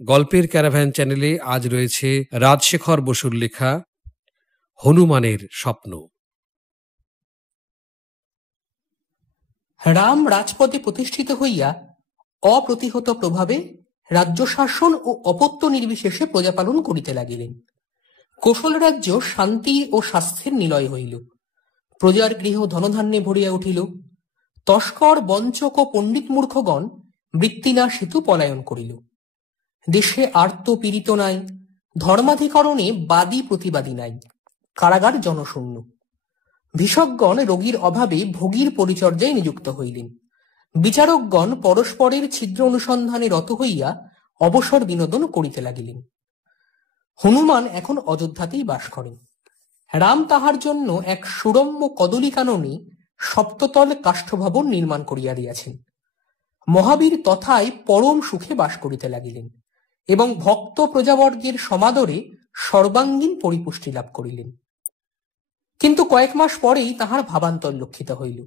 গল্পের ক্যারাভ্যান চ্যানেলে আজ রয়েছে রাজশেখর বসুর লেখা হনুমানের স্বপ্ন। রাম রাজপদে প্রতিষ্ঠিত হইয়া অপ্রতিহত প্রভাবে রাজ্য শাসন ও অপত্য নির্বিশেষে প্রজাপালন করিতে লাগিলেন। কোশল রাজ্য শান্তি ও স্বাস্থ্যের নিলয় হইল। প্রজার গৃহ ধনধান্যে ভরিয়া উঠিল। তস্কর বঞ্চক ও পণ্ডিত মূর্খগণ বৃত্তিনাশ হেতু পলায়ন করিল। দেশে আর্ত পীড়িত নাই, ধর্মাধিকরণে বাদী প্রতিবাদী নাই, কারাগার জনশূন্য। ভিষকগণ রোগীর অভাবে ভোগীর পরিচর্যায় নিযুক্ত হইলেন। বিচারকগণ পরস্পরের ছিদ্র অনুসন্ধানে রত হইয়া অবসর বিনোদন করিতে লাগিলেন। হনুমান এখন অযোধ্যাতেই বাস করেন। রাম তাহার জন্য এক সুরম্য কদলী কাননে সপ্ততল কাষ্ঠভবন নির্মাণ করিয়া দিয়াছেন। মহাবীর তথায় পরম সুখে বাস করিতে লাগিলেন এবং ভক্ত প্রজাবর্গের সমাদরে সর্বাঙ্গীন পরিপুষ্টি লাভ করিলেন। কিন্তু কয়েক মাস পরেই তাহার ভাবান্তর লক্ষিত হইল।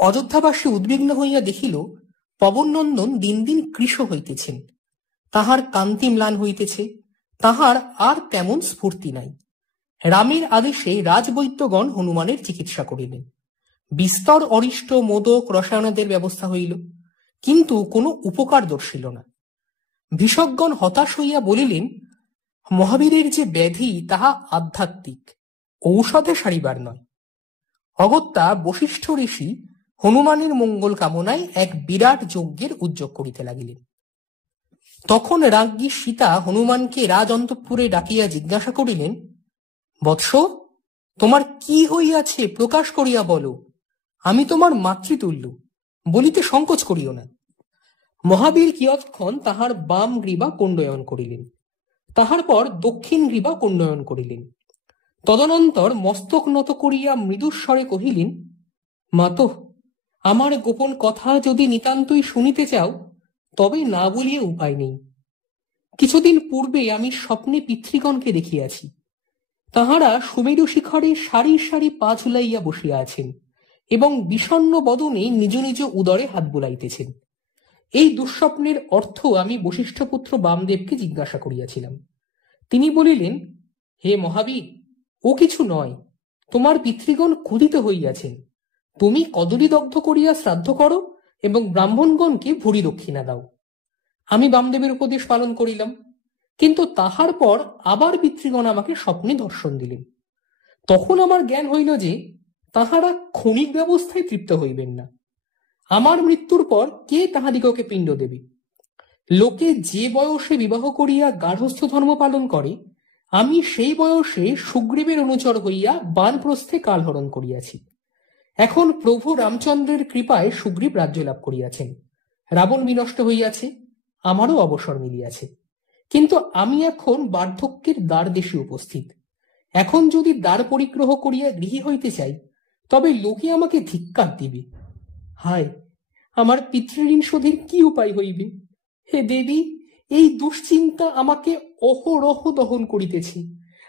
অযোধ্যাবাসী উদ্বিগ্ন হইয়া দেখিল পবননন্দন দিন দিন কৃশ হইতেছেন, তাহার কান্তি ম্লান হইতেছে, তাহার আর তেমন স্ফূর্তি নাই। রামের আদেশে রাজবৈদ্যগণ হনুমানের চিকিৎসা করিলেন। বিস্তর অরিষ্ট মোদক রসায়নদের ব্যবস্থা হইল, কিন্তু কোনো উপকার দর্শিল না। ভিষকগণ হতাশ হইয়া বলিলেন, মহাবীরের যে ব্যাধি তাহা আধ্যাত্মিক, ঔষধে সারিবার নয়। অগত্যা বশিষ্ঠ ঋষি হনুমানের মঙ্গল কামনায় এক বিরাট যজ্ঞের উদ্যোগ করিতে লাগিলেন। তখন রাজ্ঞী সীতা হনুমানকে রাজ অন্তঃপুরে ডাকিয়া জিজ্ঞাসা করিলেন, বৎস, তোমার কি হইয়াছে প্রকাশ করিয়া বলো, আমি তোমার মাতৃতুল্য, বলিতে সংকোচ করিও না। মহাবীর কিয়ৎক্ষণ তাহার বাম গ্রীবা কুণ্ডয়ন করিলেন, তাহার পর দক্ষিণ গ্রীবা কুণ্ডয়ন করিলেন। তদনন্তর মস্তক নত করিয়া মৃদুস্বরে কহিলেন, মাতো, আমার গোপন কথা যদি নিতান্তই শুনিতে চাও তবে না বলিয়া উপায় নেই। কিছুদিন পূর্বে আমি স্বপ্নে পিতৃগণকে দেখিয়াছি। তাহারা সুমেরু শিখরে সারি সারি পা ঝুলাইয়া বসিয়া আছেন এবং বিষণ্ণ বদনে নিজ নিজ উদরে হাত বুলাইতেছেন। এই দুঃস্বপ্নের অর্থ আমি বশিষ্ঠপুত্র বামদেবকে জিজ্ঞাসা করিয়াছিলাম। তিনি বলিলেন, হে মহাবীর, ও কিছু নয়, তোমার পিতৃগণ ক্ষুধিত হইয়াছেন। তুমি কদলী দগ্ধ করিয়া শ্রাদ্ধ করো এবং ব্রাহ্মণগণকে ভুরি দক্ষিণা দাও। আমি বামদেবের উপদেশ পালন করিলাম, কিন্তু তাহার পর আবার পিতৃগণ আমাকে স্বপ্নে দর্শন দিলেন। তখন আমার জ্ঞান হইল যে তাহারা ক্ষণিক ব্যবস্থায় তৃপ্ত হইবেন না। আমার মৃত্যুর পর কে তাহাদিগকে পিণ্ড দেবে? লোকে যে বয়সে বিবাহ করিয়া গার্হস্থ্য ধর্ম পালন করে, আমি সেই বয়সে সুগ্রীবের অনুচর হইয়া বানপ্রস্থে কালহরণ করিয়াছি। এখন প্রভু রামচন্দ্রের কৃপায় সুগ্রীব রাজ্য লাভ করিয়াছেন, রাবণ বিনষ্ট হইয়াছে, আমারও অবসর মিলিয়াছে। কিন্তু আমি এখন বার্ধক্যের দ্বার দেশে উপস্থিত। এখন যদি দ্বার পরিগ্রহ করিয়া গৃহী হইতে চাই, তবে লোকে আমাকে ধিক্কার দিবে। হায়, আমার পিতৃঋণ শোধের কি উপায় হইবে? হে দেবী, এই দুশ্চিন্তা আমাকে অহরহ দহন করিতেছে।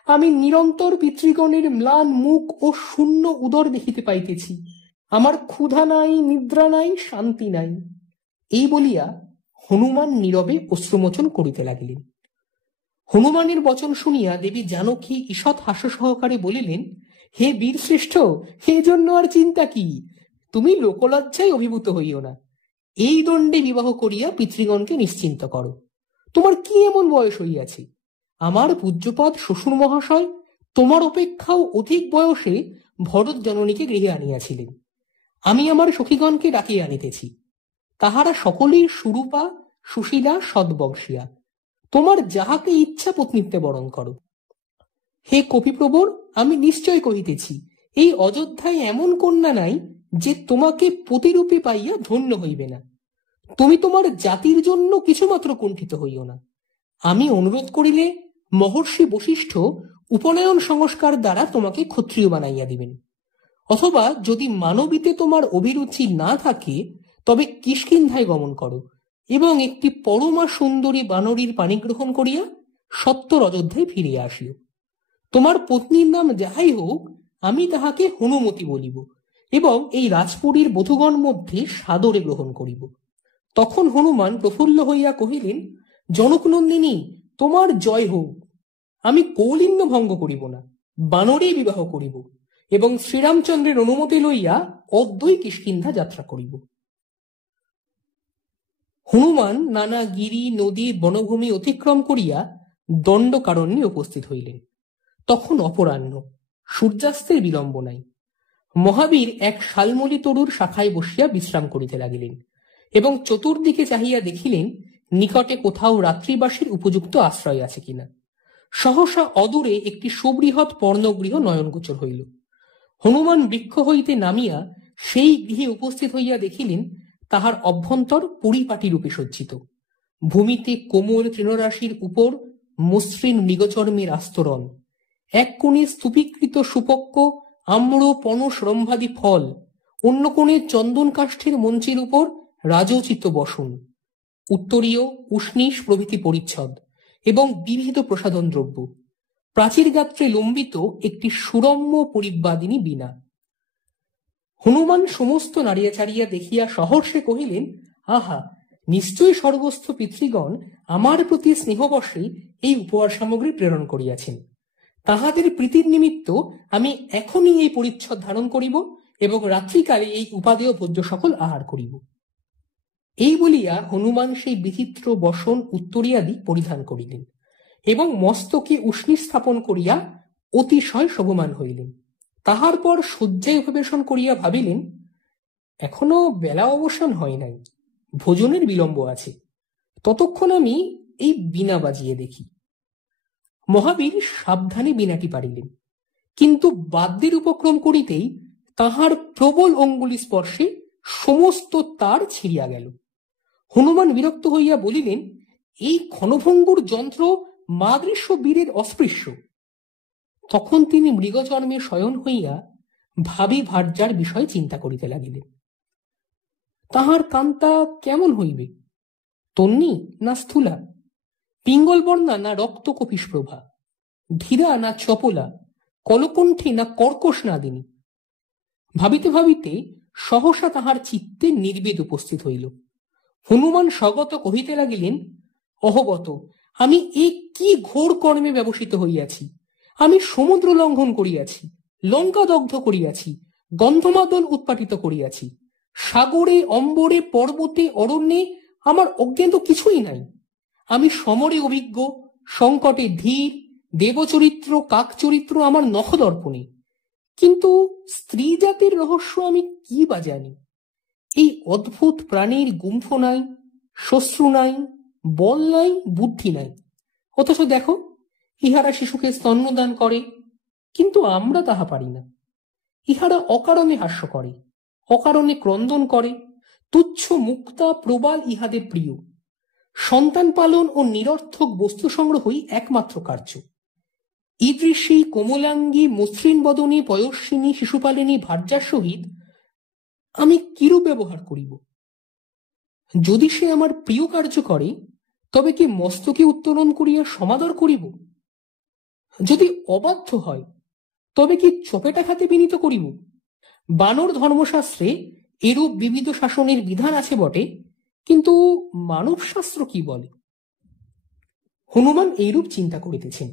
আমি নিরন্তর পিতৃগণের ম্লান মুখ ও শূন্য উদর দেখিতে পাইতেছি। আমার ক্ষুধা নাই, নিদ্রা নাই, শান্তি নাই। এই বলিয়া হনুমান নীরবে অশ্রুমোচন করিতে লাগিলেন। হনুমানের বচন শুনিয়া দেবী জানকী ঈষৎ হাস্য সহকারে বলিলেন, হে বীর শ্রেষ্ঠ, হে জন্য আর চিন্তা কি? তুমি লোকলজ্জায় অভিভূত হইও না। এই দণ্ডে বিবাহ করিয়া পিতৃগণকে নিশ্চিন্ত করো। তোমার কি এমন বয়স হইয়াছে? আমার পূজ্যপদ শ্বশুর মহাশয় তোমার অপেক্ষাও অধিক বয়সে ভরত জননীকে গৃহে আনিয়াছিলেন। আমি আমার সখীগণকে ডাকিয়া আনিতেছি। তাহারা সকলেই সুরূপা, সুশীলা, সদ্বংশীয়া। তোমার যাহাকে ইচ্ছা পত্নীত্বে বরণ করো। হে কপিপ্রবর, আমি নিশ্চয় কহিতেছি, এই অযোধ্যায় এমন কন্যা নাই যে তোমাকে পতিরূপে পাইয়া ধন্য হইবে না। তুমি তোমার জাতির জন্য কিছুমাত্র কুণ্ঠিত হইও না। আমি অনুরোধ করিলে মহর্ষি বশিষ্ঠ উপনয়ন সংস্কার দ্বারা তোমাকে ক্ষত্রিয় বানাইয়া দিবেন। অথবা যদি মানবীতে তোমার অভিরুচি না থাকে, তবে কিষ্কিন্ধায় গমন করো এবং একটি পরমা সুন্দরী বানরীর পানি গ্রহণ করিয়া সত্তর অযোধ্যায় ফিরিয়া আসিও। তোমার পত্নীর নাম যাহাই হোক, আমি তাহাকে হনুমতি বলিব এবং এই রাজপুরীর বধূগণ মধ্যে সাদরে গ্রহণ করিব। তখন হনুমান প্রফুল্ল হইয়া কহিলেন, জনকনন্দিনী, তোমার জয় হোক। আমি কৌলিন্য ভঙ্গ করিব না, বানরে বিবাহ করিব এবং শ্রীরামচন্দ্রের অনুমতি লইয়া অদ্বৈ কিষ্কিন্ধা যাত্রা করিব। হনুমান নানা গিরি নদী বনভূমি অতিক্রম করিয়া দণ্ডকারণ্যে উপস্থিত হইলেন। তখন অপরাহ্ন, সূর্যাস্তের বিলম্ব নাই। মহাবীর এক শালমলি তরুর শাখায় বসিয়া বিশ্রাম করিতে লাগিলেন এবং চতুর্দিকে চাহিয়া দেখিলেন নিকটে কোথাও রাত্রিবাসীর উপযুক্ত আশ্রয় আছে কিনা। সহসা অদূরে একটি সুবৃহৎ পর্ণগৃহ নয়নগোচর হইল। হনুমান বৃক্ষ হইতে নামিয়া সেই গৃহে উপস্থিত হইয়া দেখিলেন তাহার অভ্যন্তর পরিপাটি রূপে সজ্জিত। ভূমিতে কোমল তৃণরাশির উপর মসৃণ মৃগচর্মের আস্তরণ, এক কোণে স্তূপীকৃত সুপক্ক আম্র পনস রম্ভাদি ফল, অন্য কোণে চন্দন কাষ্ঠের মঞ্চের উপর রাজোচিত বসন, উত্তরীয় উষ্ণীষ প্রভৃতি পরিচ্ছদ এবং বিবিধ প্রসাধন দ্রব্য, প্রাচীর গাত্রে লম্বিত একটি সুরম্য পরিব্যাদিনী বীণা। হনুমান সমস্ত নাড়িয়া চাড়িয়া দেখিয়া সহর্ষে কহিলেন, আহা, নিশ্চয়ই স্বর্গস্থ পিতৃগণ আমার প্রতি স্নেহবশে এই উপহার সামগ্রী প্রেরণ করিয়াছেন। তাহাদের প্রীতির নিমিত্ত আমি এখনই এই পরিচ্ছদ ধারণ করিব এবং রাত্রিকালে এই উপাদেয় ভোজ্য সকল আহার করিব। এই বলিয়া হনুমান সেই বিচিত্র বসন উত্তরিয়াদি পরিধান করিলেন এবং মস্তকে উষ্ণী স্থাপন করিয়া অতিশয় শোভমান হইলেন। তাহার পর শয্যায় উপবেশন করিয়া ভাবিলেন, এখনো বেলা অবসান হয় নাই, ভোজনের বিলম্ব আছে, ততক্ষণ আমি এই বীণা বাজিয়ে দেখি। মহাবীর সাবধানে বীণাটি পারিলেন, কিন্তু বাদ্যের উপক্রম করিতেই তাহার প্রবল অঙ্গুলি স্পর্শে সমস্ত তার ছিঁড়িয়া গেল। হনুমান বিরক্ত হইয়া বলিলেন, এই ক্ষণভঙ্গুর যন্ত্র মাদৃশ্য বীরের অস্পৃশ্য। তখন তিনি মৃগচর্মে শয়ন হইয়া ভাবি ভার্যার বিষয় চিন্তা করিতে লাগিলেন। তাহার কান্তা কেমন হইবে? তন্নী না স্থূলা? পিঙ্গলবর্ণা না রক্ত কপিশ প্রভা? ধীরা না চপলা? কলকণ্ঠী না কর্কশ নাদিনী? ভাবিতে ভাবিতে সহসা তাহার চিত্তে নির্বেদ উপস্থিত হইল। হনুমান স্বগত কহিতে লাগিলেন, অহগত, আমি এ কি ঘোর কর্মে ব্যবসিত হইয়াছি। আমি সমুদ্র লঙ্ঘন করিয়াছি, লঙ্কা দগ্ধ করিয়াছি, গন্ধমাদন উৎপাটিত করিয়াছি। সাগরে অম্বরে পর্বতে অরণ্যে আমার অজ্ঞাত কিছুই নাই। আমি সমরে অভিজ্ঞ, সংকটে ধীর, দেবচরিত্র কাক চরিত্র আমার নখদর্পণে। কিন্তু স্ত্রী জাতির রহস্য আমি কি বা জানি? এই অদ্ভুত প্রাণীর গুম্ফ নাই, শ্বশ্রু নাই, বল নাই, বুদ্ধি নাই, অথচ দেখো ইহারা শিশুকে স্তন্যদান করে, কিন্তু আমরা তাহা পারি না। ইহারা অকারণে হাস্য করে, অকারণে ক্রন্দন করে, তুচ্ছ মুক্তা প্রবাল ইহাদের প্রিয়। সন্তান পালন ও নিরর্থক বস্তু সংগ্রহই একমাত্র কার্য। ঈদৃশী কোমলাঙ্গী মসৃণ বদনী পয়স্বিনী শিশুপালিনী ভার্যার সহিত আমি কিরূপ ব্যবহার করিব? যদি সে আমার প্রিয় কার্য করে, তবে কি মস্তকে উত্তোলন করিয়া সমাদর করিব? যদি অবাধ্য হয়, তবে কি চপেটা খাতে বিনীত করিব? বানর ধর্মশাস্ত্রে এরূপ বিবিধ শাসনের বিধান আছে বটে, কিন্তু মানবশাস্ত্র কি বলে? হনুমান এইরূপ চিন্তা করিতেছেন।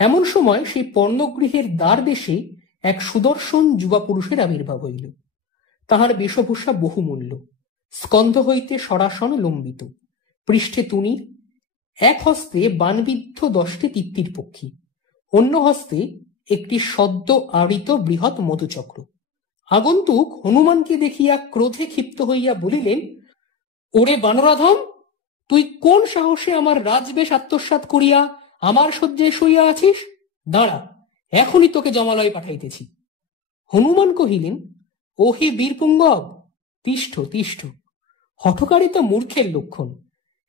এমন সময় সেই পর্ণগৃহের দ্বার দেশে এক সুদর্শন যুবা পুরুষের আবির্ভাব হইল। তাহার বেশভূষা বহুমূল্য, স্কন্ধ হইতে সরাসন লম্বিত, পৃষ্ঠে তুনি, এক হস্তে বানবিদ্ধ 10টি তিত্তির পক্ষী, অন্য হস্তে একটি সদ্য আবৃত বৃহৎ মধুচক্র। আগন্তুক হনুমানকে দেখিয়া ক্রোধে ক্ষিপ্ত হইয়া বলিলেন, ওরে বানরাধম, তুই কোন সাহসে আমার রাজবেশ আত্মসাৎ করিয়া আমার শয্যায় শুইয়া আছিস? দাঁড়া, এখনই তোকে জমালয়ে পাঠাইতেছি। হনুমান কহিলেন, ওহে বীরপুঙ্গব, তিষ্ঠ তিষ্ঠ। হঠকারিতা মূর্খের লক্ষণ।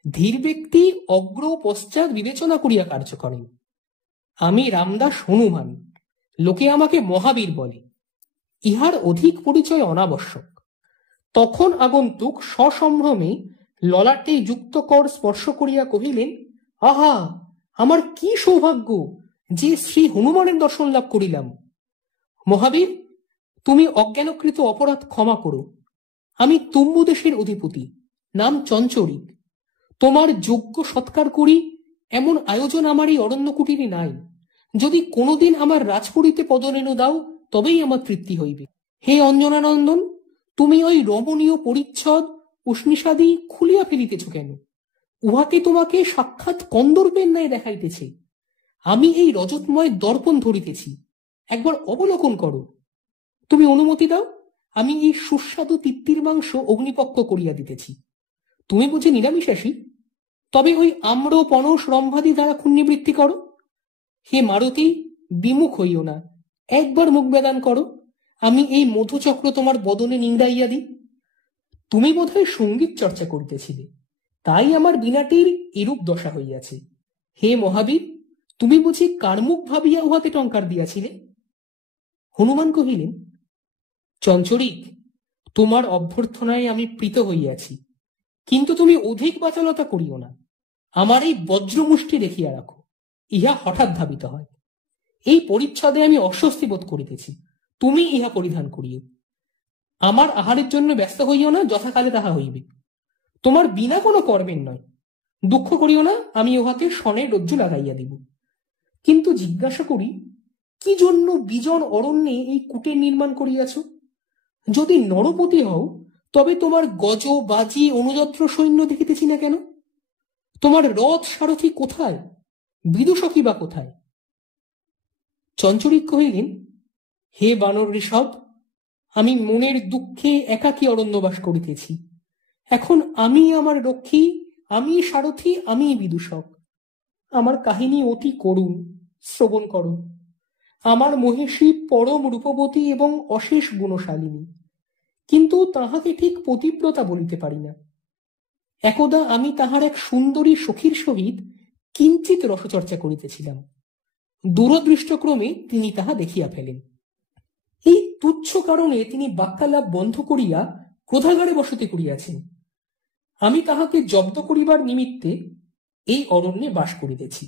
ধীর ব্যক্তি অগ্র পশ্চাৎ বিবেচনা করিয়া কার্য করেন। আমি রামদাস হনুমান, লোকে আমাকে মহাবীর বলে। ইহার অধিক পরিচয় অনাবশ্যক। তখন আগন্তুক সসম্ভ্রমে ললাটে যুক্ত কর স্পর্শ করিয়া কহিলেন, আহা, আমার কি সৌভাগ্য যে শ্রী হনুমানের দর্শন লাভ করিলাম। মহাবীর, তুমি অজ্ঞানকৃত অপরাধ ক্ষমা করো। আমি তুম্বু দেশের অধিপতি, নাম চঞ্চরিক। তোমার যোগ্য সৎকার করি এমন আয়োজন আমার এই অরণ্য কুটিরে নাই। যদি কোনোদিন আমার রাজপুরীতে পদরেণু দাও তবেই আমার তৃপ্তি হইবে। হে অঞ্জনানন্দন, তুমি ওই রমণীয় পরিচ্ছদ উষ্ণিষাদি খুলিয়া ফেলিতেছ কেন? উহাতে তোমাকে সাক্ষাৎ কন্দর্পের ন্যায় দেখাইতেছে। আমি এই রজতময় দর্পণ ধরিতেছি, একবার অবলোকন করো। তুমি অনুমতি দাও, আমি এই সুস্বাদু তিত্তির মাংস অগ্নিপক্ষ করিয়া দিতেছি। তুমি বুঝি নিরামিষাসী? তবে ওই আম্র পনস রম্ভাদি দ্বারা ক্ষুণ্ণিবৃত্তি করো। হে মারতী, বিমুখ হইও না, একবার মুখ বেদান করো, আমি এই মধুচক্র তোমার বদনে নিংড়াইয়া দিই। তুমি বোধহয় সঙ্গীত চর্চা করিতেছিলে, তাই আমার বিনাটির এরূপ দশা হইয়াছে। হে মহাবীর, তুমি বুঝি কার্মুক ভাবিয়া উহাতে টঙ্কার দিয়াছিলে? হনুমান কহিলেন, চঞ্চরিক, তোমার অভ্যর্থনায় আমি প্রীত হইয়াছি, কিন্তু তুমি অধিক বাচালতা করিও না। আমার এই বজ্রমুষ্টি দেখিয়া রাখো, ইহা হঠাৎ ধাবিত হয়। এই পরিচ্ছদে আমি অস্বস্তি বোধ করিতেছি, তুমি ইহা পরিধান করিও। আমার আহারের জন্য ব্যস্ত হইও না, যথাকালে তাহা হইবে। তোমার বিনা কোনো কর্মের নয়, দুঃখ করিও না, আমি উহাকে স্বর্ণের রজ্জু লাগাইয়া দিব। কিন্তু জিজ্ঞাসা করি, কি জন্য বিজন অরণ্যে এই কুটির নির্মাণ করিয়াছ? যদি নরপতি হও তবে তোমার গজ বাজি অনুযত্র সৈন্য দেখিতেছি না কেন? তোমার রথ সারথি কোথায়? বিদূষকী বা কোথায়? চঞ্চরিক কহিলেন, হে বানর ঋষভ, আমি মনের দুঃখে একাকী অরণ্যবাস করিতেছি। এখন আমি আমার রক্ষী, আমি সারথি, আমি বিদূষক। আমার কাহিনী অতি করুণ, শ্রবণ করো। আমার মহিষী পরম রূপবতী এবং অশেষ গুণশালিনী, কিন্তু তাহাকে ঠিক পতিব্রতা বলিতে পারি না। একদা আমি তাহার এক সুন্দরী সখীর সহিত কিঞ্চিত রসচর্চা করিতেছিলাম। দূরদৃষ্টক্রমে তিনি তাহা দেখিয়া ফেলেন। এই তুচ্ছ কারণে তিনি বাক্যালাপ বন্ধ করিয়া ক্রোধাগারে বসতি করিয়াছেন। আমি তাহাকে জব্দ করিবার নিমিত্তে এই অরণ্যে বাস করিতেছি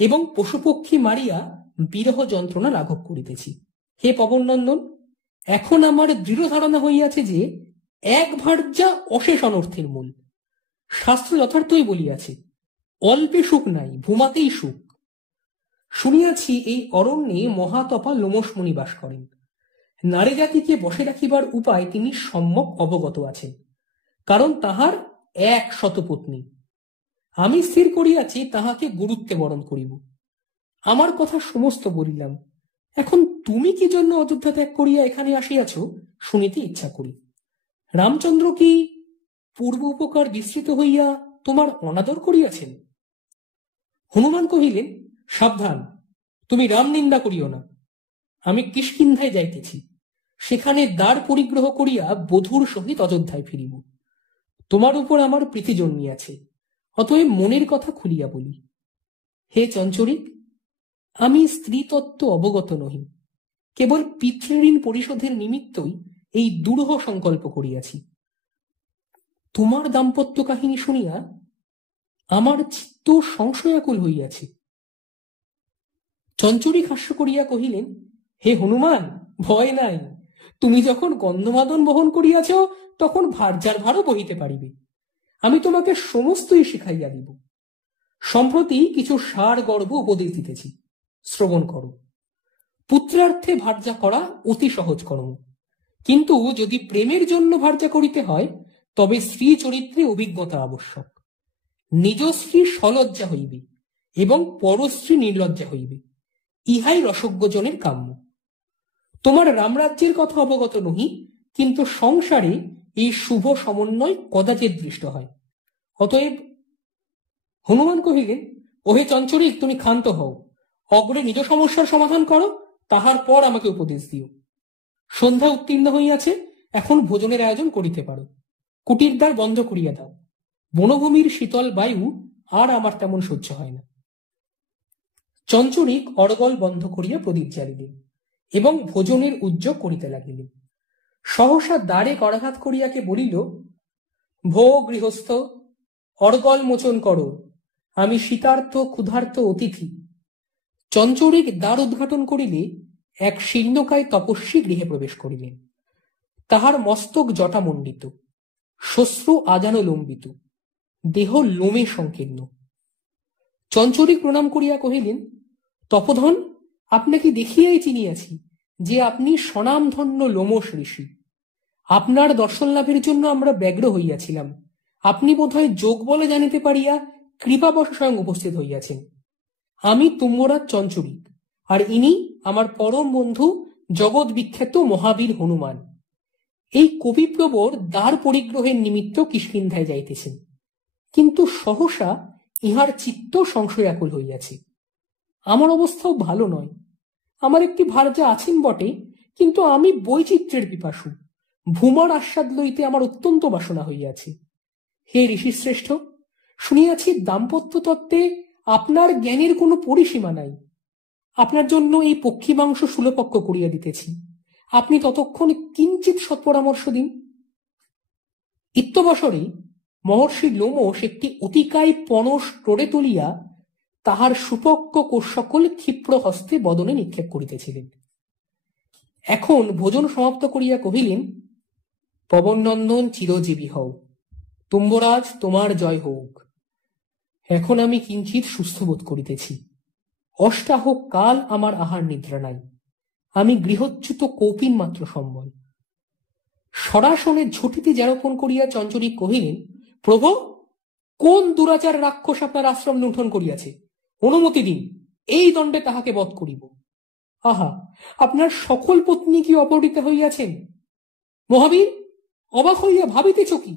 এবং পশুপক্ষী মারিয়া বিরহ যন্ত্রণা লাঘব করিতেছি। হে পবননন্দন, এখন আমার দৃঢ় ধারণা হইয়াছে যে এক ভার্যা অশেষ অনর্থের মূল। শাস্ত্র যথার্থই বলিয়াছে, অল্পে সুখ নাই, ভূমাতেই সুখ। শুনিয়াছি এই অরণ্যে মহাতপা লোমসমুনি বাস করেন। নারী জাতিকে বসে রাখিবার উপায় তিনি সম্যক অবগত আছেন, কারণ তাহার 100 পত্নী। আমি স্থির করিয়াছি তাহাকে গুরুত্বে বরণ করিব। আমার কথা সমস্ত বলিলাম, এখন তুমি কি জন্য অযোধ্যা ত্যাগ করিয়া এখানে আসিয়াছ শুনিতে ইচ্ছা করি। রামচন্দ্র কি পূর্ব উপকার বিস্তৃত হইয়া তোমার অনাদর করিয়াছেন? হনুমান কহিলেন, সাবধান, তুমি রাম নিন্দা করিও না। আমি কিষ্কিন্ধায় যাইতেছি, সেখানে দ্বার পরিগ্রহ করিয়া বধূর সহিত অযোধ্যায় ফিরিব। তোমার উপর আমার প্রীতি জন্মিয়াছে, অতএব মনের কথা খুলিয়া বলি। হে চঞ্চরিক, আমি স্ত্রীতত্ত্ব অবগত নহি, কেবল পিতৃঋণ পরিশোধের নিমিত্তই এই দূঢ় সংকল্প করিয়াছি। তোমার দাম্পত্য কাহিনী শুনিয়া আমার চিত্ত সংশয়াকুল হইয়াছে। চঞ্চরিক হাস্য করিয়া কহিলেন, হে হনুমান, ভয় নাই। তুমি যখন গন্ধমাদন বহন করিয়াছ তখন ভার্যার ভারও বহিতে পারিবে। আমি তোমাকে সমস্তই শিখাইয়া দিব। সম্প্রতি কিছু সার গর্ভ উপদেশ দিতেছি, শ্রবণ করো। পুত্রার্থে ভার্যা করা অতি সহজ কর্ম, কিন্তু যদি প্রেমের জন্য ভার্যা করিতে হয় তবে স্ত্রী চরিত্রে অভিজ্ঞতা আবশ্যক। নিজ স্ত্রী সলজ্জা হইবে এবং পরস্ত্রী নির্লজ্জা হইবে, ইহাই রসজ্ঞজনের কাম্য। তোমার রামরাজ্যের কথা অবগত নহি, কিন্তু সংসারে এই শুভ সমন্বয় কদাচিৎ দৃষ্ট হয়। অতএব হনুমান কহিলেন, ওহে চঞ্চরিক, তুমি ক্ষান্ত হও, অগ্রে নিজ সমস্যার সমাধান করো, তাহার পর আমাকে উপদেশ দিও। সন্ধ্যা উত্তীর্ণ হইয়াছে, এখন ভোজনের আয়োজন করিতে পারো। কুটির দ্বার বন্ধ করিয়া দাও, বনভূমির শীতল বায়ু আর আমার তেমন সহ্য হয় না। চঞ্চরিক অর্গল বন্ধ করিয়া প্রদীপ জ্বালিলেন এবং ভোজনের উদ্যোগ করিতে লাগিলেন। সহসা দ্বারে করাঘাত করিয়াকে বলিল, ভো গৃহস্থ, অর্গল মোচন করো, আমি শীতার্থ ক্ষুধার্ত অতিথি। চঞ্চরিক দ্বার উদ্ঘাটন করিলে এক শীর্ণকায় তপস্বী গৃহে প্রবেশ করিলেন। তাহার মস্তক জটামণ্ডিত, শ্বশ্রু আজানো লম্বিত, দেহ লোমে সংকীর্ণ। চঞ্চরিক প্রণাম করিয়া কহিলেন, তপোধন, আপনাকে দেখিয়াই চিনিয়াছি যে আপনি স্বনামধন্য লোমশ ঋষি। আপনার দর্শন লাভের জন্য আমরা ব্যগ্র হইয়াছিলাম। আপনি বোধহয় যোগ বলে জানিতে পারিয়া কৃপাবশ স্বয়ং উপস্থিত হইয়াছেন। আমি তুম্বরাজ চঞ্চরিক, আর ইনি আমার পরম বন্ধু জগৎ বিখ্যাত মহাবীর হনুমান। এই কবিপ্রবর দ্বার পরিগ্রহের নিমিত্ত কিষ্কিন্ধায় যাইতেছেন, কিন্তু সহসা ইহার চিত্ত সংশয়াকুল হইয়াছে। আমার অবস্থাও ভালো নয়। আমার একটি ভার্যা আছেন বটে, কিন্তু আমি বৈচিত্র্যের পিপাসু। ভূমার আস্বাদ লইতে আমার অত্যন্ত বাসনা হইয়াছে। হে ঋষিশ্রেষ্ঠ, শুনিয়াছি দাম্পত্য তত্ত্বে আপনার জ্ঞানের কোনো পরিসীমা নাই। আপনার জন্য এই পক্ষী মাংস সুলপক্ষ করিয়া দিতেছি, আপনি ততক্ষণ কিঞ্চিত সৎপরামর্শ দিন। ইত্যবসরে মহর্ষি লোমশ একটি অতিকায় পনস টোড়ে তুলিয়া তাহার সুপক্ক কোষ সকল ক্ষিপ্র হস্তে বদনে নিক্ষেপ করিতেছিলেন। এখন ভোজন সমাপ্ত করিয়া কহিলেন, পবননন্দন চিরজীবী হও, তুম্বরাজ তোমার জয় হোক। এখন আমি কিঞ্চিত সুস্থ বোধ করিতেছি। অষ্টাহ কাল আমার আহার নিদ্রা নাই। আমি গৃহচ্যুত কৌপিন মাত্র সম্বল। সরাসনে ঝুটিতে জারোপণ করিয়া চঞ্চরিক কহিলেন, প্রভু, কোন দুরাচার রাক্ষস আপনার আশ্রম লুণ্ঠন করিয়াছে? অনুমতি দিন, এই দণ্ডে তাহাকে বধ করিব। আহা, আপনার সকল পত্নী কি অপহৃত হইয়াছেন? মহাবীর, অবাক হইয়া ভাবিতেছ কি?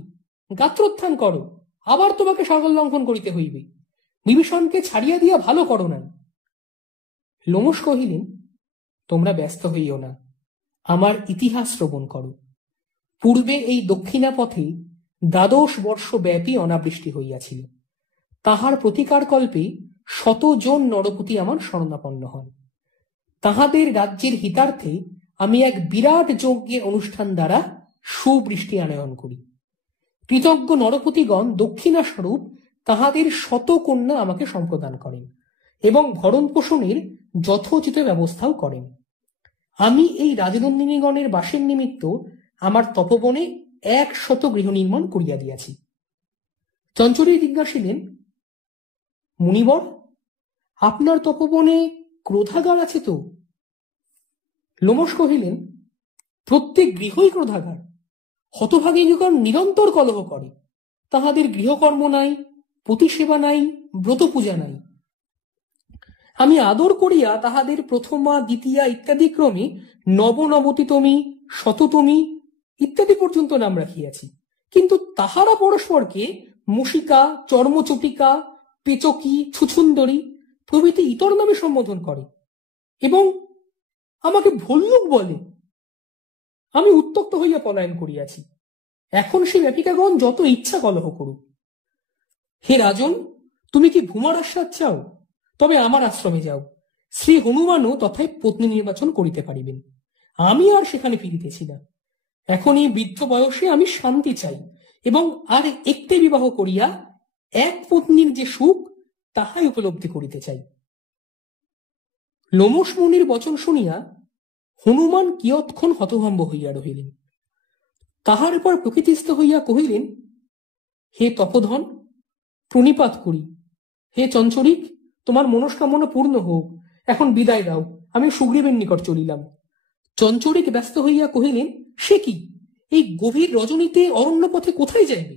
গাত্রোত্থান করো, আবার তোমাকে স্বর্গ লঙ্ঘন করিতে হইবে। বিভীষণকে ছাড়িয়া দিয়া ভালো করো নাই। লোমশ কহিলেন, তোমরা ব্যস্ত হইও না, আমার ইতিহাস শ্রবণ করো। পূর্বে এই দক্ষিণা পথে 12 বর্ষ ব্যাপী অনাবৃষ্টি হইয়াছিল। তাহার প্রতিকার কল্পে 100 জন নরপতি আমার শরণাপন্ন হন। তাহাদের রাজ্যের হিতার্থে আমি এক বিরাট যজ্ঞের অনুষ্ঠান দ্বারা সুবৃষ্টি আনয়ন করি। কৃতজ্ঞ নরপতিগণ দক্ষিণা স্বরূপ তাহাদের 100 কন্যা আমাকে সম্প্রদান করেন এবং ভরণ পোষণের যথোচিত ব্যবস্থাও করেন। আমি এই রাজনন্দিনীগণের বাসের নিমিত্ত আমার তপবনে 100 গৃহ নির্মাণ করিয়া দিয়াছি। চঞ্চরিক জিজ্ঞাসিলেন, মুনিবর, আপনার তপবনে ক্রোধাগার আছে তো? লোমশ কহিলেন, প্রত্যেক গৃহই ক্রোধাগার। হতভাগিনীগণ নিরন্তর কলহ করে। তাহাদের গৃহকর্ম নাই, পতিসেবা নাই, ব্রত পূজা নাই। আমি আদর করিয়া তাহাদের প্রথমা, দ্বিতীয়া ইত্যাদি ক্রমে নবনবতিতমী, শততমী ইত্যাদি পর্যন্ত নাম রাখিয়াছি, কিন্তু তাহারা পরস্পরকে মুশিকা, চর্মচটিকা, পেচকি, ছুছুন্দরী প্রভৃতি ইতর নামে সম্বোধন করে এবং আমাকে ভল্লুক বলে। আমি উত্তক্ত হইয়া পলায়ন করিয়াছি। এখন সে ব্যাপিকাগণ যত ইচ্ছা কলহ করুক। হে রাজন, তুমি কি ভূমার আশ্বাদ চাও? তবে আমার আশ্রমে যাও। শ্রী হনুমানও তথায় পত্নী নির্বাচন করিতে পারিবেন। আমি আর সেখানে ফিরিতেছি না। এখন এই বৃদ্ধ বয়সে আমি শান্তি চাই এবং আর একটি বিবাহ করিয়া এক পত্নীর যে সুখ তাহাই উপলব্ধি করিতে চাই। লোমশ মুনির বচন শুনিয়া হনুমান কিয়ৎক্ষণ হতভম্ব হইয়া রহিলেন। তাহার পর প্রকৃতিস্থ হইয়া কহিলেন, হে তপোধন, প্রণিপাত করি। হে চঞ্চরিক, তোমার মনস্কামনা পূর্ণ হোক। এখন বিদায় দাও, আমি সুগ্রীবের নিকট চলিলাম। চঞ্চরিক ব্যস্ত হইয়া কহিলেন, সে কি, এই গভীর রজনীতে অরণ্য পথে কোথায় যাইবে?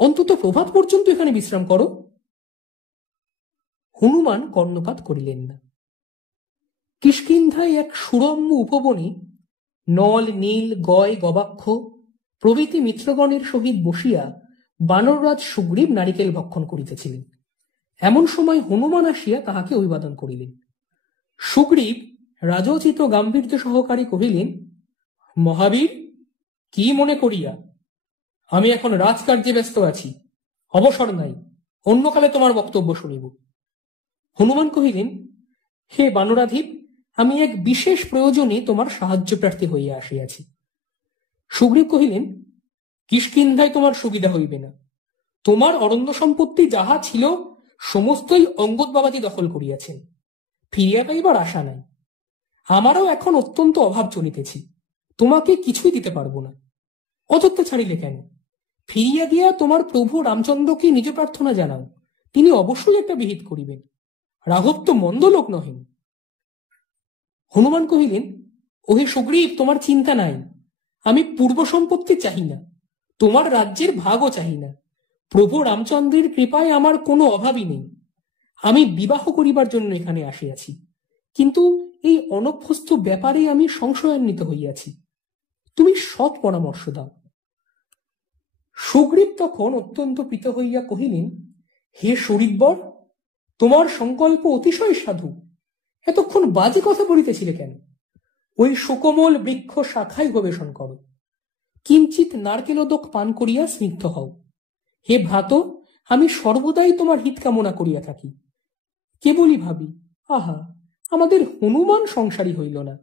অন্তত প্রভাত পর্যন্ত এখানে বিশ্রাম করো। হনুমান কর্ণপাত করিলেন না। কিষ্কিন্ধায় এক সুরম্য উপবনে নল, নীল, গয়, গবাক্ষ প্রভৃতি মিত্রগণের সহিত বসিয়া বানররাজ সুগ্রীব নারিকেল ভক্ষণ করিতেছিলেন। এমন সময় হনুমান আসিয়া তাহাকে অভিবাদন করিলেন। সুগ্রীব রাজোচিত গাম্ভীর্য সহকারে কহিলেন, মহাবীর, কি মনে করিয়া? আমি এখন রাজকার্যে ব্যস্ত আছি, অবসর নাই। অন্যকালে তোমার বক্তব্য শুনিব। হনুমান কহিলেন, হে বানরাধীপ, আমি এক বিশেষ প্রয়োজনে তোমার সাহায্য প্রার্থী হইয়া আসিয়াছি। সুগ্রীব কহিলেন, কিষ্কিন্ধায় তোমার সুবিধা হইবে না। তোমার অরণ্য সম্পত্তি যাহা ছিল সমস্তই অঙ্গদ বাবাজি দখল করিয়াছেন। ফিরিয়া পাইবার আশা নাই। আমারও এখন অত্যন্ত অভাব চলিতেছি। তোমাকে কিছুই দিতে পারবো না। অযত্ন ছাড়িলে কেন? ফিরিয়া গিয়া তোমার প্রভু রামচন্দ্রকে নিজ প্রার্থনা জানাও, তিনি অবশ্যই একটা বিহিত করিবেন। রাঘব তো মন্দ লোক নহেন। হনুমান কহিলেন, ওহে সুগ্রীব, তোমার চিন্তা নাই। আমি পূর্ব সম্পত্তি চাহি না, তোমার রাজ্যের ভাগও চাহি না। প্রভু রামচন্দ্রের কৃপায় আমার কোনো অভাবই নেই। আমি বিবাহ করিবার জন্য এখানে আসিয়াছি, কিন্তু এই অনভ্যস্ত ব্যাপারে আমি সংশয়ান্বিত হইয়াছি। তুমি সৎ পরামর্শ দাও। সুগ্রীব তখন অত্যন্ত প্রীত হইয়া কহিলেন, হে শরীরবর, তোমার সংকল্প অতিশয় সাধু। এতক্ষণ বাজে কথা বলিতেছিলে কেন? ওই সুকোমল বৃক্ষ শাখায় গবেষণ করো, কিঞ্চিত নারকেলোদক পান করিয়া স্নিগ্ধ হও। হে ভ্রাত, আমি সর্বদাই তোমার হিত কামনা করিয়া থাকি। কেবলই ভাবি, আহা, আমাদের হনুমান সংসারী হইল না।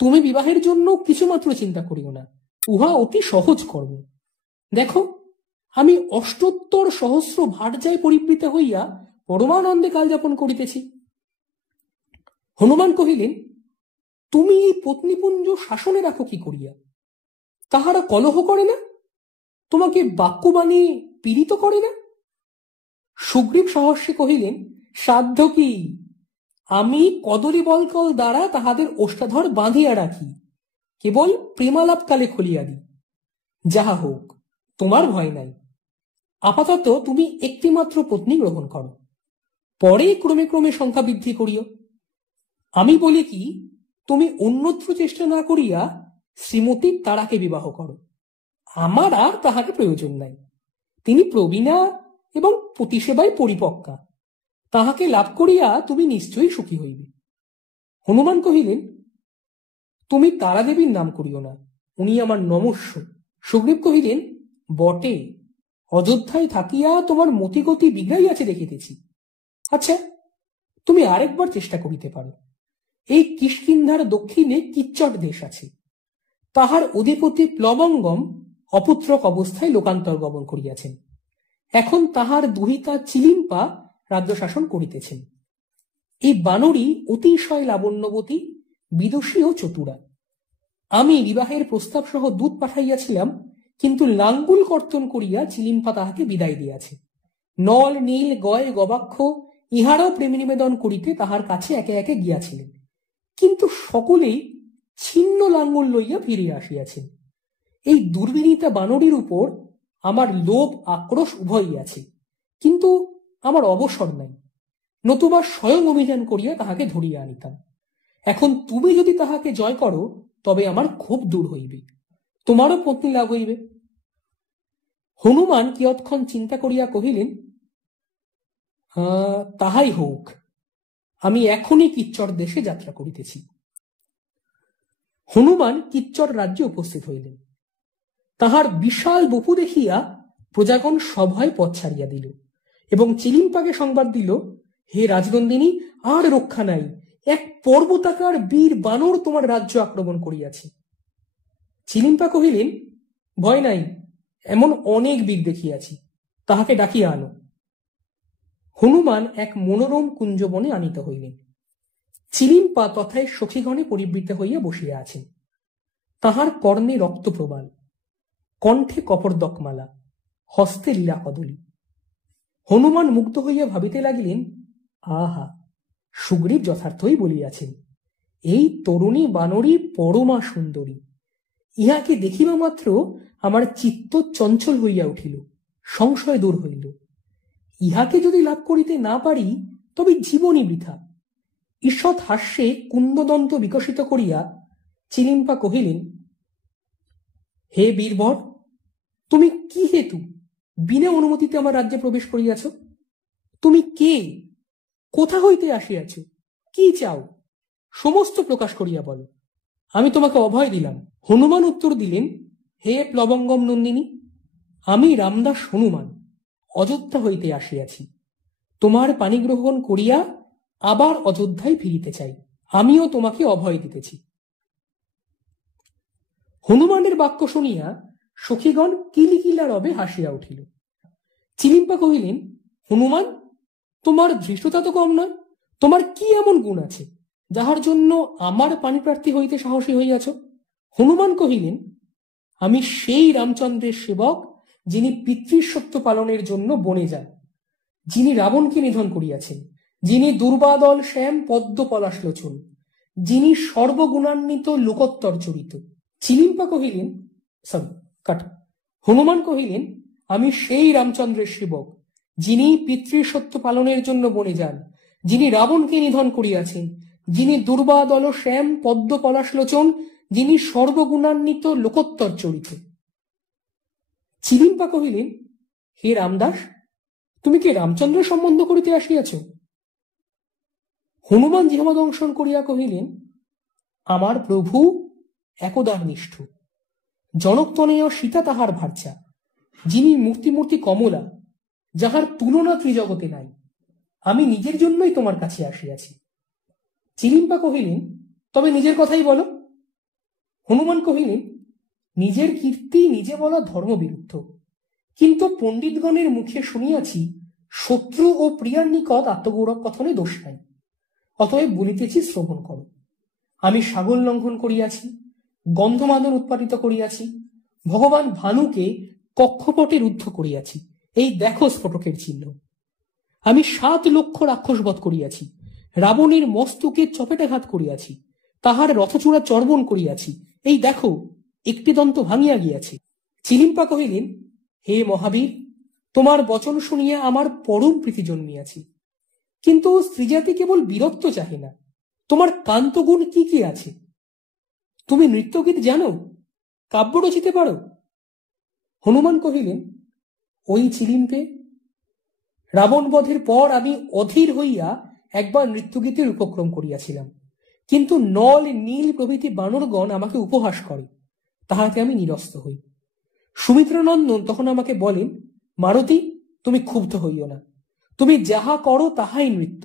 তুমি বিবাহের জন্য কিছুমাত্র চিন্তা করিও না, উহা অতি সহজ কর্ম। দেখো, আমি ৭৮ সহস্র ভাটজায় পরিবৃত হইয়া পরমানন্দে কাল যাপন করিতেছি। হনুমান কহিলেন, তুমি এই পত্নীপুঞ্জ শাসনে রাখো কি করিয়া? তাহারা কলহ করে না? তোমাকে বাক্যবাণী পীড়িত করে না? সুগ্রীব সহস্যে কহিলেন, সাধ্য কি? আমি কদলী বলকল দ্বারা তাহাদের ওষ্ঠাধর বাঁধিয়া রাখি, কেবল প্রেমালাপকালে খুলিয়া দিই। যাহা হোক, তোমার ভয় নাই। আপাতত তুমি একটিমাত্র পত্নী গ্রহণ করো, পরে ক্রমে ক্রমে সংখ্যা বৃদ্ধি করিও। আমি বলি কি, তুমি অন্যত্র চেষ্টা না করিয়া শ্রীমতীর তারাকে বিবাহ করো। আমার আর তাহাকে প্রয়োজন নাই। তিনি প্রবীণা এবং পতিসেবায় পরিপক্কা। তাহাকে লাভ করিয়া তুমি নিশ্চয়ই সুখী হইবে। হনুমান কহিলেন, তুমি তারাদেবীর নাম করিও না, উনি আমার নমস্য। সুগ্রীব কহিলেন, বটে, অযোধ্যায় থাকিয়া তোমার মতিগতি বিগড়াইয়াছে দেখিতেছি। আচ্ছা, তুমি আরেকবার চেষ্টা করিতে পারো। এই কিষ্কিন্ধার দক্ষিণে কিচ্চট দেশ আছে, তাহার অধিপতি প্লবঙ্গম অপুত্রক অবস্থায় লোকান্তর গমন করিয়াছেন। এখন তাহার দুহিতা চিলিম্পা রাজ্য শাসন করিতেছেন। এই বানরী অতিশয় লাবণ্যবতী, বিদুষী ও চতুরা। আমি বিবাহের প্রস্তাব সহ দূত পাঠাইয়াছিলাম, কিন্তু লাঙ্গুল কর্তন করিয়া চিলিম্পা তাহাকে বিদায় দিয়াছে। নল, নীল, গয়, গবাক্ষ ইহারাও প্রেম নিবেদন করিতে তাহার কাছে একে একে গিয়াছিলেন, কিন্তু সকলেই ছিন্ন লাঙ্গুল লইয়া ফিরিয়া আসিয়াছেন। এই দুর্বিনীতা বানরীর উপর আমার লোভ আক্রোশ উভয়ই আছে, কিন্তু আমার অবসর নাই, নতুবা স্বয়ং অভিযান করিয়া তাহাকে ধরিয়া আনিতাম। এখন তুমি যদি তাহাকে জয় করো, তবে আমার ক্ষোভ দূর হইবে, তোমারও পত্নী লাভ হইবে। হনুমান কিয়ৎক্ষণ চিন্তা করিয়া কহিলেন, তাহাই হোক, আমি এখনই কিচ্চর দেশে যাত্রা করিতেছি। হনুমান কিচ্চর রাজ্যে উপস্থিত হইলেন। তাহার বিশাল বপু দেখিয়া প্রজাগণ সভয় পথ ছাড়িয়া দিল এবং চিলিম্পাকে সংবাদ দিল, হে রাজনন্দিনী, আর রক্ষা নাই, এক পর্বতাকার বীর বানর তোমার রাজ্য আক্রমণ করিয়াছে। চিলিম্পা কহিলেন, ভয় নাই, এমন অনেক বীর দেখিয়াছি, তাহাকে ডাকিয়া আনো। হনুমান এক মনোরম কুঞ্জবনে আনিত হইলেন। চিলিম্পা তথায় সখীগণে পরিবৃত হইয়া বসিয়া আছেন। তাহার কর্ণে রক্ত প্রবাল, কণ্ঠে কপর্দকমালা, হস্তে লীলা কদলী। হনুমান মুগ্ধ হইয়া ভাবিতে লাগিলেন, আহা, সুগ্রীব যথার্থই বলিয়াছেন, এই তরুণী বানরী পরমা সুন্দরী। ইহাকে দেখিবা মাত্র আমার চিত্ত চঞ্চল হইয়া উঠিল, সংশয় দূর হইল। ইহাকে যদি লাভ করিতে না পারি, তবে জীবনই বৃথা। ঈষৎ হাস্যে কুন্দদন্ত বিকশিত করিয়া চিলিম্পা কহিলেন, হে বীরবর, তুমি কি হেতু বিনা অনুমতিতে আমার রাজ্যে প্রবেশ করিয়াছ? তুমি কে? কোথা হইতে আসিয়াছ? কি চাও? সমস্ত প্রকাশ করিয়া বলো, আমি তোমাকে অভয় দিলাম। হনুমান উত্তর দিলেন, হে প্লবঙ্গম নন্দিনী, আমি রামদাস হনুমান অযোধ্যা হইতে আসিয়াছি। তোমার পাণিগ্রহণ করিয়া আবার অযোধ্যায় ফিরিতে চাই। আমিও তোমাকে অভয় দিতেছি। হনুমানের বাক্য শুনিয়া সখীগণ কিলিকিলা রবে হাসিয়া উঠিল। চিলিম্পা কহিলেন, হনুমান, তোমার ধৃষ্টতা তো কম নয়। তোমার কি এমন গুণ আছে যাহার জন্য আমার পাণিপ্রার্থী হইতে সাহসী হইয়াছ? হনুমান কহিলেন, আমি সেই রামচন্দ্রের সেবক যিনি পিতৃসত্য পালনের জন্য বনে যান, যিনি রাবণকে নিধন করিয়াছেন, যিনি দুর্বাদল শ্যাম পদ্ম পলাশলোচন, যিনি সর্বগুণান্বিত লোকোত্তর চরিত। চিলিম্পা কহিলেন, হনুমান কহিলেন, আমি সেই রামচন্দ্রের সেবক, যিনি পিতৃসত্য পালনের জন্য বনে যান, যিনি রাবণকে নিধন করিয়াছেন, যিনি দুর্বাদল শ্যাম পদ্ম পলাশলোচন, যিনি সর্বগুণান্বিত লোকোত্তর চরিত। চিলিম্পা কহিলেন, হে রামদাস, তুমি কি রামচন্দ্রের সম্বন্ধ করিতে আসিয়াছ? হনুমান জিহ্বা দংশন করিয়া কহিলেন, আমার প্রভু একদার নিষ্ঠ, জনকতনেয় সীতা তাহার ভার্যা, যিনি মূর্তি কমলা, যাহার তুলনা ত্রিজগতে নাই, আমি নিজের জন্যই তোমার কাছে আসিয়াছি। চিলিম্পা কহিলেন, তবে নিজের কথাই বলো। হনুমান কহিলেন, নিজের কীর্তি নিজে বলা ধর্মবিরুদ্ধ, কিন্তু পণ্ডিতগণের মুখে শুনিয়াছি শত্রু ও প্রিয়ার নিকট আত্মগৌরব কথনে দোষ নাই, অতএব বলিতেছি, শ্রবণ করো। আমি সাগর লঙ্ঘন করিয়াছি, গন্ধমাদন উৎপাদিত করিয়াছি, ভগবান ভানুকে কক্ষপটে রুদ্ধ করিয়াছি, এই দেখো স্ফোটকের চিহ্ন। আমি 7 লক্ষ রাক্ষস বধ করিয়াছি, রাবণের মস্তকে চপেটাঘাত করিয়াছি, তাহার রথচূড়া চর্বণ করিয়াছি, এই দেখো একটি দন্ত ভাঙিয়া গিয়াছে। চিলিম্পা কহিলেন, হে মহাবীর, তোমার বচন শুনিয়া আমার পরম প্রীতি জন্মিয়াছি, কিন্তু স্ত্রীজাতি কেবল বীরত্ব চাহে না, তোমার কান্তগুণ কি কি আছে? তুমি নৃত্যগীত জানো, কাব্য রচিতে পারো? হনুমান কহিলেন, ওই চিলিম্পে, রাবণ বধের পর আমি অধীর হইয়া একবার নৃত্যগীতের উপক্রম করিয়াছিলাম, কিন্তু নল নীল প্রভৃতি বানরগণ আমাকে উপহাস করে, তাহাতে আমি নিরস্ত হই। সুমিত্রানন্দন তখন আমাকে বলেন, মারতী, তুমি ক্ষুব্ধ হইও না, তুমি যাহা করো তাহাই নৃত্য,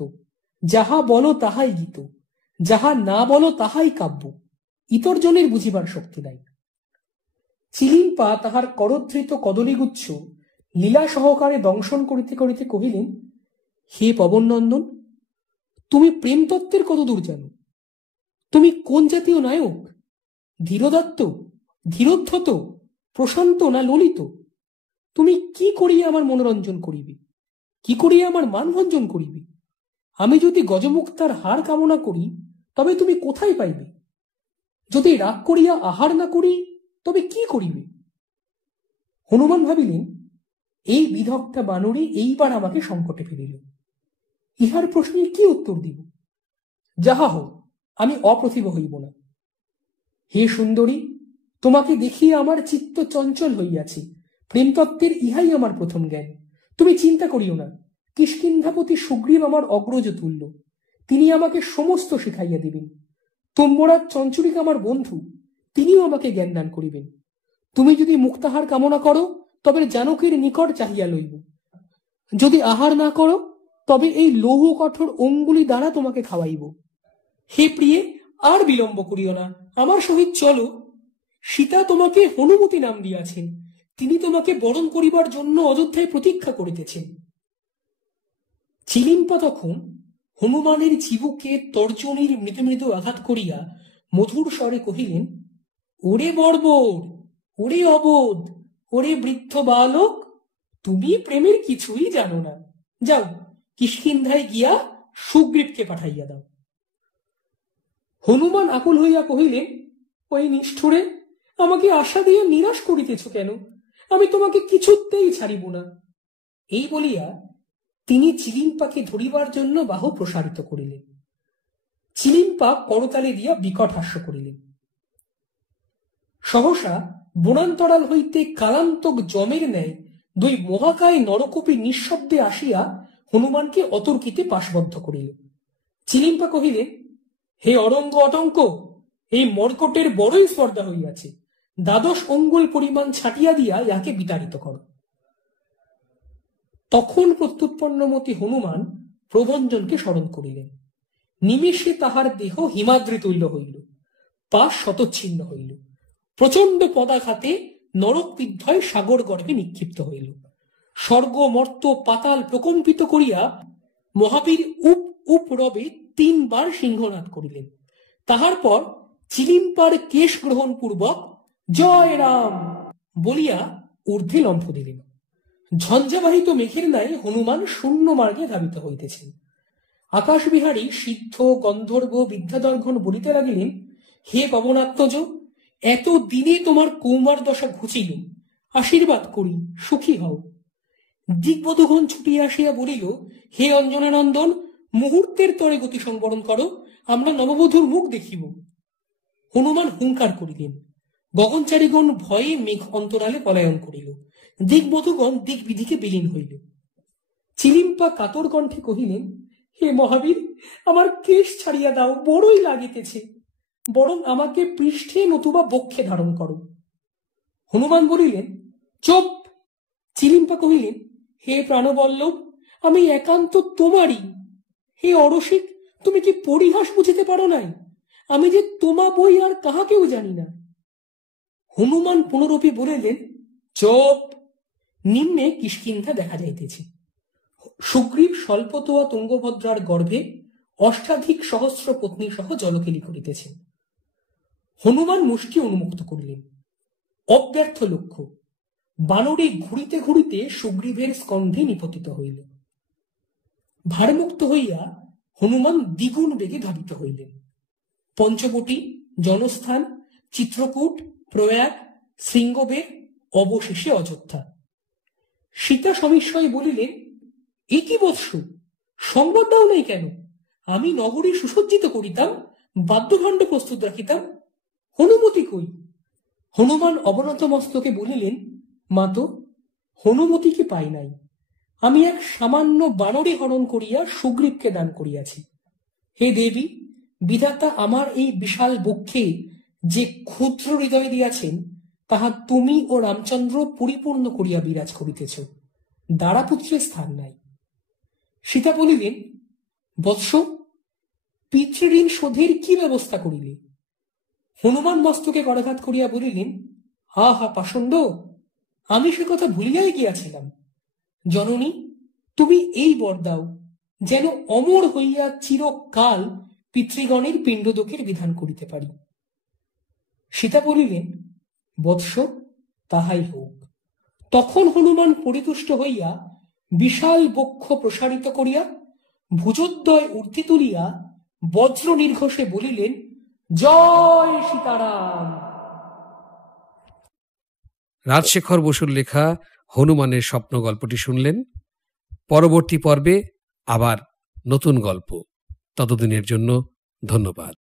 যাহা বলো তাহাই গীত, যাহা না বলো তাহাই কাব্য, ইতর জনের বুঝিবার শক্তি নাই। চিলিম্পা তাহার করধৃত কদলীগুচ্ছ লীলা সহকারে দংশন করিতে করিতে কহিলেন, হে পবননন্দন, তুমি প্রেমতত্ত্বের কতদূর জানো? তুমি কোন জাতীয় নায়ক? ধীরোদাত্ত, ধীরোদ্ধত, প্রশান্ত না ললিত? তুমি কি করিয়া আমার মনোরঞ্জন করিবে? কি করিয়া আমার মানভঞ্জন করিবে? আমি যদি গজমুক্তার হার কামনা করি, তবে তুমি কোথায় পাইবে? যদি রাগ করিয়া আহার না করি, তবে কি করিবে? হনুমান ভাবিলেন, এই বিধক্তা বানরে এইবার আমাকে সংকটে ফেলিল, ইহার প্রশ্নে কি উত্তর দিব? যাহা হোক, আমি অপ্রতিভ হইব না। হে সুন্দরী, তোমাকে দেখিয়ে আমার চিত্ত চঞ্চল হইয়াছে, প্রেমতত্ত্বের ইহাই আমার প্রথম জ্ঞান। তুমি চিন্তা করিও না, কিষ্কিন্ধাপতি সুগ্রীব আমার অগ্রজ তুল্য, তিনি আমাকে সমস্ত শিখাইয়া দিবেন। তুম্বরাজ চঞ্চুরিক আমার বন্ধু, তিনিও আমাকে জ্ঞান দান করিবেন। তুমি যদি মুক্তাহার কামনা করো, তবে জানকীর নিকট চাহিয়া লইব। যদি আহার না করো, তবে এই লৌহ কঠোর অঙ্গুলি দ্বারা তোমাকে খাওয়াইব। হে প্রিয়ে, আর বিলম্ব করিও না, আমার সহিত চলো। সীতা তোমাকে হনুমতি নাম দিয়াছেন, তিনি তোমাকে বরণ করিবার জন্য অযোধ্যায় প্রতীক্ষা করিতেছেন। চিলিম্পা তখন হনুমানের চিবুকে তর্জনীর মৃদু মৃদু আঘাত করিয়া মধুর স্বরে কহিলেন, ওরে বর্বর, ওরে অবোধ, ওরে বৃদ্ধ বালক, তুমি প্রেমের কিছুই জানো না। যাও, কিষ্কিন্ধায় গিয়া সুগ্রীবকে পাঠাইয়া দাও। হনুমান আকুল হইয়া কহিলেন, ওই নিষ্ঠুরে, আমাকে আশা দিয়ে নিরাশ করিতেছ কেন? আমি তোমাকে কিছুতেই ছাড়িব না। এই বলিয়া তিনি চিলিম্পাকে ধরিবার জন্য বাহু প্রসারিত করিলেন। চিলিম্পা করতালি দিয়া বিকট হাস্য করিলেন। সহসা বনান্তরাল হইতে কালান্তক জমের ন্যায় 2 মহাকায় নরকোপী নিঃশব্দে আসিয়া হনুমানকে অতর্কিতে পাশবদ্ধ করিল। চিলিম্পা কহিলেন, হে অরঙ্গ অটঙ্ক, এই মর্কটের বড়ই স্পর্ধা হইয়াছে, 12 অঙ্গুল পরিমাণ ছাটিয়া দিয়া ইয়াকে বিতাড়িত কর। তখন প্রত্যুৎপন্নমতি হনুমান প্রভঞ্জনকে স্মরণ করিলেন। নিমেষে তাহার দেহ হিমাদ্রি তুল্য হইল, পাশ শতচ্ছিন্ন হইল, প্রচন্ড পদাঘাতে নরক বিদ্ধয় সাগর গর্ভে নিক্ষিপ্ত হইল। স্বর্গ মর্ত পাতাল প্রকম্পিত করিয়া মহাবীর উপ উপ রবে 3 বার সিংহনাদ করিলেন। তাহার পর চিলিম্পার কেশ গ্রহণ পূর্বক জয় রাম বলিয়া ঊর্ধ্বে লম্ফ দিলেন। ঝঞ্ঝাবাহিত মেঘের ন্যায় হনুমান শূন্য মার্গে ধাবিত হইতেছেন। আকাশবিহারী সিদ্ধ গন্ধর্ব বিদ্যাধরগণ বলিতে লাগিলেন, হে পবনাত্মজ, এত দিনে তোমার কৌমার দশা ঘুচিল, আশীর্বাদ করি, সুখী হও। দিগ্বধূগণ ছুটিয়া আসিয়া বলিল, হে অঞ্জনানন্দন, মুহূর্তের তরে গতি সংবরণ করো, আমরা নববধূর মুখ দেখিব। হনুমান হুঙ্কার করিলেন। গগনচারীগণ ভয়ে মেঘ অন্তরালে পলায়ন করিল। দিগ্বধূগণ দিগ্বিধিকে বিলীন হইল। চিলিম্পা কাতর কণ্ঠে কহিলেন, হে মহাবীর, আমার কেশ ছাড়িয়া দাও, বড়ই লাগিতেছে, বরং আমাকে পৃষ্ঠে নতুবা বক্ষে ধারণ করো। হনুমান বলিলেন, চুপ। চিলিম্পা কহিলেন, হে প্রাণবল্লভ, আমি একান্ত তোমারই। হে অরসিক, তুমি কি পরিহাস বুঝিতে পারো নাই? আমি যে তোমা বই আর কাহাকেও জানি না। হনুমান পুনরূপে বলিলেন, চুপ। নিম্নে কিষ্কিন্ধা দেখা যাইতেছে। সুগ্রীব স্বল্পতোয়া তুঙ্গভদ্রার গর্ভে অষ্টাধিক সহস্র পত্নী সহ জলকেলি করিতেছেন। হনুমান মুষ্টি উন্মুক্ত করিলেন। অব্যর্থ লক্ষ্য বানরে ঘুরিতে ঘুরিতে সুগ্রীবের স্কন্ধে নিপতিত হইল। ভারমুক্ত হইয়া হনুমান দ্বিগুণ বেগে ধাবিত হইলেন। পঞ্চবটী, জনস্থান, চিত্রকূট, প্রয়াগ, শৃঙ্গবের, অবশেষে অযোধ্যা। সীতা সবিস্ময়ে বলিলেন, এ কি বৎস, সংবাদ দাও নাই কেন? আমি নগরী সুসজ্জিত করিতাম, বাদ্যভাণ্ড প্রস্তুত রাখিতাম। হনুমতি কই? হনুমান অবনত মস্তকে বলিলেন, মাতো, হনুমতিকে পাই নাই। আমি এক সামান্য বানরে হরণ করিয়া সুগ্রীবকে দান করিয়াছি। হে দেবী, বিধাতা আমার এই বিশাল বক্ষে যে ক্ষুদ্র হৃদয় দিয়াছেন, তাহা তুমি ও রামচন্দ্র পরিপূর্ণ করিয়া বিরাজ করিতেছ। দ্বারাপুত্রের স্থান নাই। সীতা বলিলেন, বৎস, পিতৃঋণ শোধের কি ব্যবস্থা করিলে? হনুমান মস্তকে করাঘাত করিয়া বলিলেন, হা হা পাষণ্ড, আমি সে কথা ভুলিয়াই গিয়াছিলাম। জননী, তুমি এই বর দাও, যেন অমর হইয়া চিরকাল পিতৃগণের পিণ্ডদোকের বিধান করিতে পারি। সীতা বলিলেন, বৎস, তাহাই হোক। তখন হনুমান পরিতুষ্ট হইয়া বিশাল বক্ষ প্রসারিত করিয়া ভুজোদ্দয় ঊর্ধ্বে তুলিয়া বজ্র নির্ঘোষে বলিলেন, জয় সীতারাম। রাজশেখর বসুর লেখা হনুমানের স্বপ্ন গল্পটি শুনলেন। পরবর্তী পর্বে আবার নতুন গল্প। ততদিনের জন্য ধন্যবাদ।